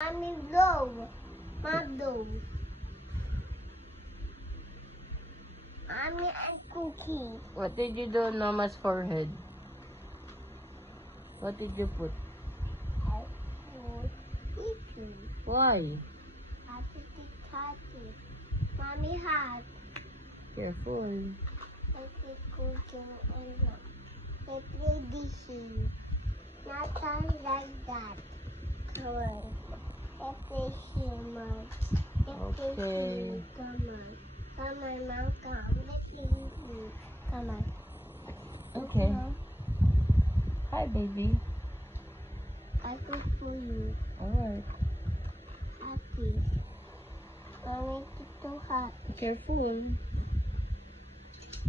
Mommy blow. Mom blow. Mommy and cookie. What did you do on Mama's forehead? What did you put? I put eating. Why? I put the cotton. Mommy hat. Careful. I put cooking and I play dishes. Not like that. Come on. I play humor. I play Okay. humor. Come on. Come on, Mom. Come. Let's play humor. Come on. Okay. Hi, baby. I cook for you. Alright. Happy. Mommy, it's too hot. Careful.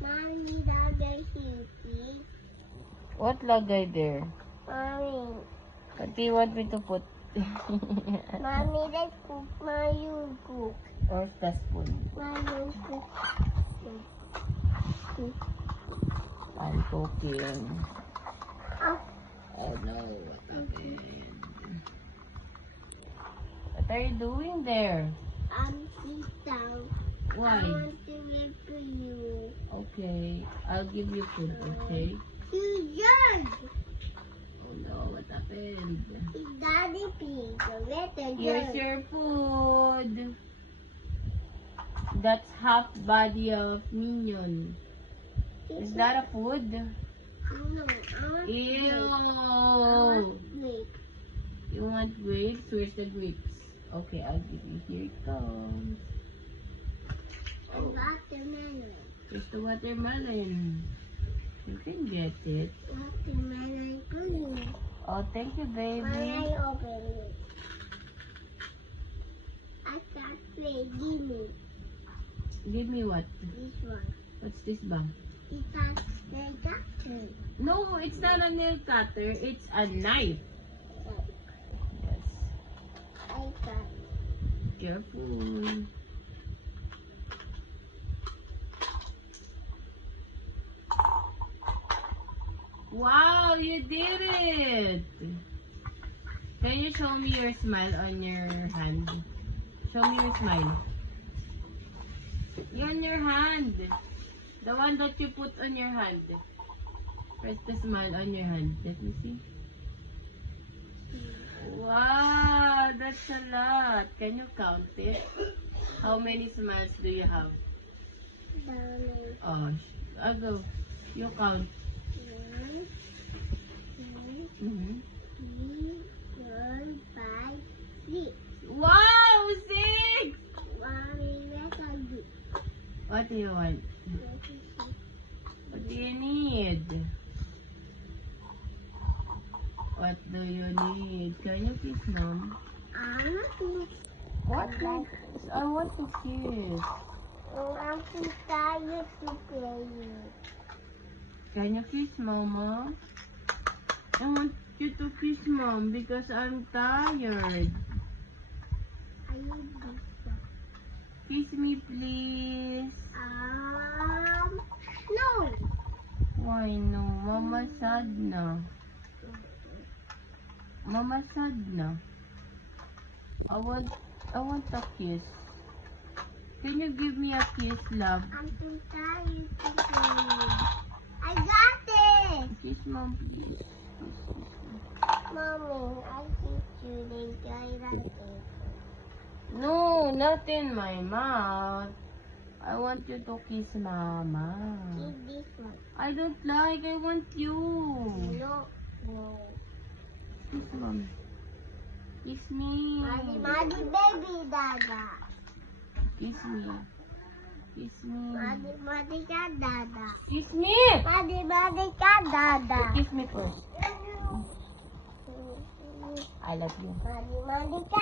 Mommy, lagay here, please. What lagay there? Mommy. What do you want me to put? Mommy, let's cook. Mommy, you cook. Or the spoon? Mommy, cook. I'm cooking. Oh, Oh no, what happened? What are you doing there? sit down. Why? I want to wait for you. Okay, I'll give you food, okay? You young. Oh no, what happened? It's Daddy Pig. Here's your food. That's half body of Minion. Is that a food? No, I want Ew. snake. You want grapes? Where's the grapes? Okay, I'll give you. Here it comes. And watermelon. Here's the watermelon. You can get it. Watermelon green. Oh, thank you, baby. When I open it, I can't play. Give me Give me what? this one. What's this bang? It's a nail cutter. No, it's not a nail cutter. It's a knife. Yes. I got Careful. Wow, you did it! Can you show me your smile on your hand? Show me your smile. On your hand. The one that you put on your hand. Press the smile on your hand. Let me see. Wow, that's a lot. Can you count it? How many smiles do you have? down it. Oh, I'll go. You count. 1, 2, Mm-hmm. 3, 4, 5, 6. Wow, 6! Mommy, let's do. What do you want? What do you need? What do you need? Can you kiss mom? I'm not What? I want to kiss. I'm too tired to play it. Can you kiss mama? I want you to kiss mom because I'm tired. I need this one. Kiss me, please. No. Why no? Mama sad na. Mama sad na. I want a kiss. Can you give me a kiss, love? I'm too tired to play it. I got it. Kiss mom, please. Mommy, I kiss you later. I like it. No, not in my mouth. I want you to kiss mama. Kiss this one. I don't like. I want you. No. No. Kiss mom. Kiss me. Muddy baby dada. Kiss me. Kiss me. Muddy ka dada. Kiss me. Muddy ka dada. Kiss me first. I love you. Muddy ka.